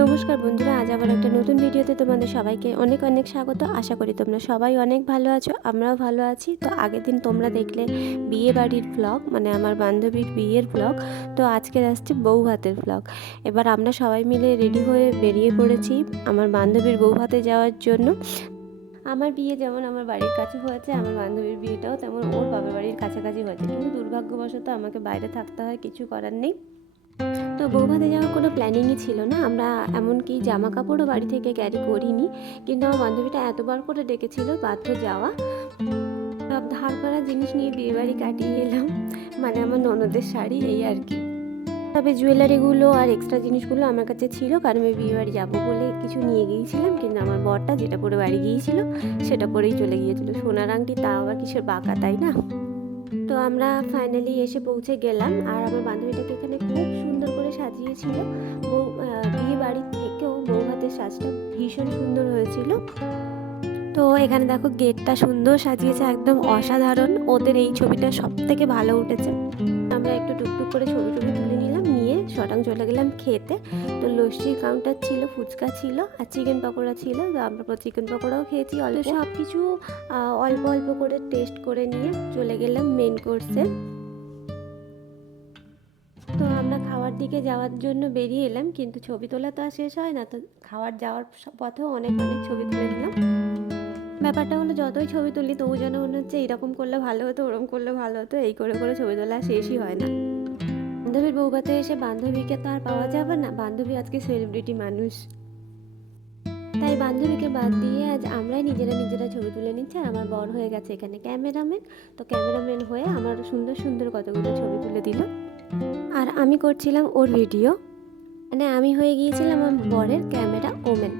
নমস্কার বন্ধুরা, আজ আবার একটা নতুন ভিডিওতে তোমাদের সবাইকে অনেক অনেক স্বাগত। আশা করি তোমরা সবাই অনেক ভালো আছো, আমরাও ভালো আছি। তো আগের দিন তোমরা দেখলে বিয়ে বাড়ির ব্লগ, মানে আমার বান্ধবীর বিয়ের ব্লগ। তো আজকে আসছে বউ ভাতের ব্লগ। এবার আমরা সবাই মিলে রেডি হয়ে বেরিয়ে পড়েছি আমার বান্ধবীর বউ ভাতে যাওয়ার জন্য। আমার বিয়ে যেমন আমার বাড়ির কাছে হয়েছে, আমার বান্ধবীর বিয়েটাও তেমন ওর বাবার বাড়ির কাছাকাছি হয়েছে, কিন্তু দুর্ভাগ্যবশত আমাকে বাইরে থাকতে হয়, কিছু করার নেই। তো বৌভাতে যাওয়ার কোনো প্ল্যানিংই ছিল না, আমরা এমনকি জামা কাপড়ও বাড়ি থেকে ক্যারি করিনি, কিন্তু আমার বান্ধবীটা এতবার করে ডেকেছিল বাধ্য যাওয়া। সব ধার করা জিনিস নিয়ে বিয়ে বাড়ি কাটিয়ে এলাম, মানে আমার ননদের শাড়ি, এই আর কি। তবে জুয়েলারিগুলো আর এক্সট্রা জিনিসগুলো আমার কাছে ছিল, কারণ আমি বিয়ে বাড়ি যাবো বলে কিছু নিয়ে গিয়েছিলাম, কিন্তু আমার বরটা যেটা পরে বাড়ি গিয়েছিল সেটা পরেই চলে গিয়েছিল। সোনার আংটি, তা আবার কিসের বাঁকা, তাই না? তো আমরা ফাইনালি এসে পৌঁছে গেলাম, আর আমার বান্ধবীটাকে এখানে খুব সুন্দর করে সাজিয়েছিল। বিয়ে বাড়ির থেকেও বউ ভাতের সাজটা ভীষণ সুন্দর হয়েছিল। তো এখানে দেখো গেটটা সুন্দর সাজিয়েছে, একদম অসাধারণ। ওদের এই ছবিটা সব থেকে ভালো উঠেছে। আমরা একটু টুকটুক করে ছবি তুলে নিলাম, নিয়ে শটাং চলে গেলাম খেতে। তো লস্যির কাউন্টার ছিল, ফুচকা ছিল, আর চিকেন পকোড়া ছিল। তো আমরা চিকেন পকোড়াও খেয়েছি অল্প, সব কিছু অল্প অল্প করে টেস্ট করে নিয়ে চলে গেলাম মেন কোর্সে। তো আমরা খাওয়ার দিকে যাওয়ার জন্য বেরিয়ে এলাম, কিন্তু ছবি তোলা তো আর শেষ হয় না। তো খাওয়ার যাওয়ার পথেও অনেক অনেক ছবি তুলে নিলাম। ব্যাপারটা হলো, যতই ছবি তুলি তবু যেন মনে হচ্ছে এরকম করলে ভালো হতো, ওরকম করলে ভালো হতো, এই করে করে ছবি তোলা শেষই হয় না। বান্ধবীর বউভাতে এসে বান্ধবীকে তো আর পাওয়া যাবে না, বান্ধবী আজকে সেলিব্রিটি মানুষ, তাই বান্ধবীকে বাদ দিয়ে আজ আমরাই নিজেরা ছবি তুলে নিচ্ছি। আর আমার বর হয়ে গেছে এখানে ক্যামেরাম্যান। তো ক্যামেরাম্যান হয়ে আমার সুন্দর সুন্দর কতগুলো ছবি তুলে দিল, আর আমি করছিলাম ওর ভিডিও। মানে আমি হয়ে গিয়েছিলাম আমার বরের ক্যামেরা ওমেন।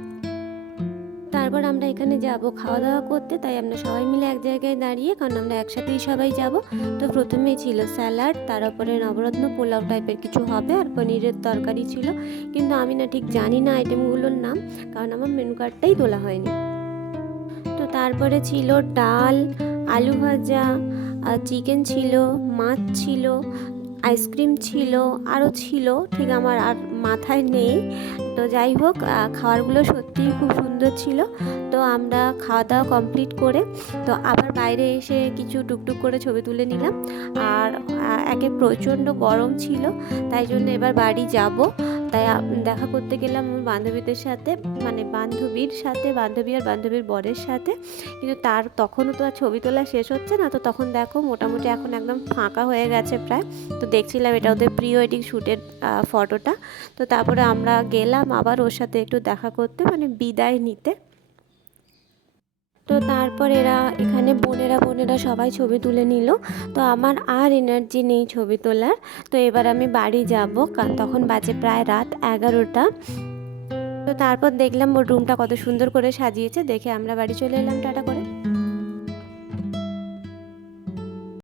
তারপর আমরা এখানে যাব খাওয়া দাওয়া করতে, তাই আমরা সবাই মিলে এক জায়গায় দাঁড়িয়ে, কারণ আমরা একসাথেই সবাই যাব। তো প্রথমেই ছিল স্যালাড, তার উপরে নবরত্ন পোলাও টাইপের কিছু হবে, আর পনিরের তরকারি ছিল। কিন্তু আমি না ঠিক জানি না আইটেমগুলোর নাম, কারণ আমার মেনু কার্ডটাই তোলা হয়নি। তো তারপরে ছিল ডাল, আলু ভাজা, চিকেন ছিল, মাছ ছিল, আইসক্রিম ছিল, আরও ছিল, ঠিক আমার আর মাথায় নেই। তো যাই হোক, খাবারগুলো সত্যিই খুব সুন্দর ছিল। তো আমরা খাওয়া দাওয়া কমপ্লিট করে তো আবার বাইরে এসে কিছু টুকটুক করে ছবি তুলে নিলাম। আর একে প্রচণ্ড গরম ছিল, তাই জন্য এবার বাড়ি যাব। তাই দেখা করতে গেলাম আমার বান্ধবীদের সাথে, মানে বান্ধবীর সাথে, বান্ধবী আর বান্ধবীর বরের সাথে। কিন্তু তখনও তো আর ছবি তোলা শেষ হচ্ছে না। তো তখন দেখো মোটামুটি এখন একদম ফাঁকা হয়ে গেছে প্রায়। তো দেখছিলাম এটা ওদের প্রি ওয়েডিং শ্যুটের ফটোটা। তো তারপরে আমরা গেলাম আবার ওর সাথে একটু দেখা করতে, মানে বিদায় নিতে। তো তারপর এখানে বোনেরা সবাই ছবি তুলে নিল। তো আমার আর এনার্জি নেই ছবি তোলার। তো এবার আমি বাড়ি যাব, তখন বাজে প্রায় রাত 11টা। তো তারপর দেখলাম ওর রুমটা কত সুন্দর করে সাজিয়েছে, দেখে আমরা বাড়ি চলে এলাম টাটা করে।